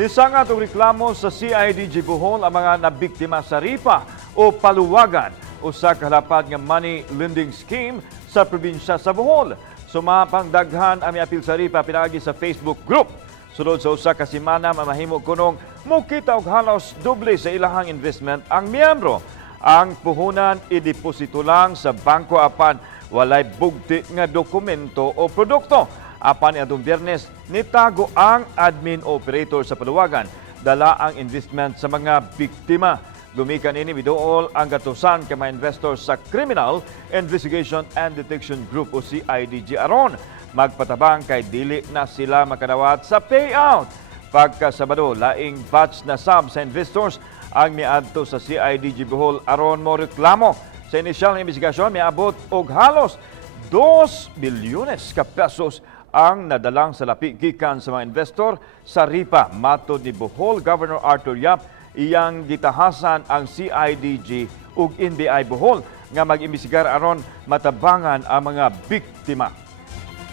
Nisangat og reklamo sa CIDG Bohol ang mga nabiktima sa RIPA o Paluwagan, usa ka halapad nga money lending scheme sa probinsya sa Bohol. Sumapang daghan ang miapil sa RIPA pinaagi sa Facebook group. Sulod sa usa ka semana mamahimo kunong mukita og halos doble sa ilahang investment ang miyembro. Ang puhunan ideposito lang sa bangko apan walay bugti nga dokumento o produkto. Apan niadtong Biyernes, nitago ang admin operator sa Paluwagan. Dala ang investment sa mga biktima. Gumikan ini biduol ang gatusan kay mga investor sa Criminal Investigation and Detection Group o CIDG aron magpatabang kay dili na sila makadawat sa payout. Pagka Sabado, laing batch na sub sa investors ang miadto sa CIDG Bohol aron mo reklamo. Sa inisyal na investigasyon, miabot og halos 2 bilyones ka pesos ang nadalang sa lapi gikan sa mga investor sa RIPA. Matod ni Bohol Governor Arthur Yap, iyang gitahasan ang CIDG ug NBI Bohol nga mag-imbestigar aron matabangan ang mga biktima.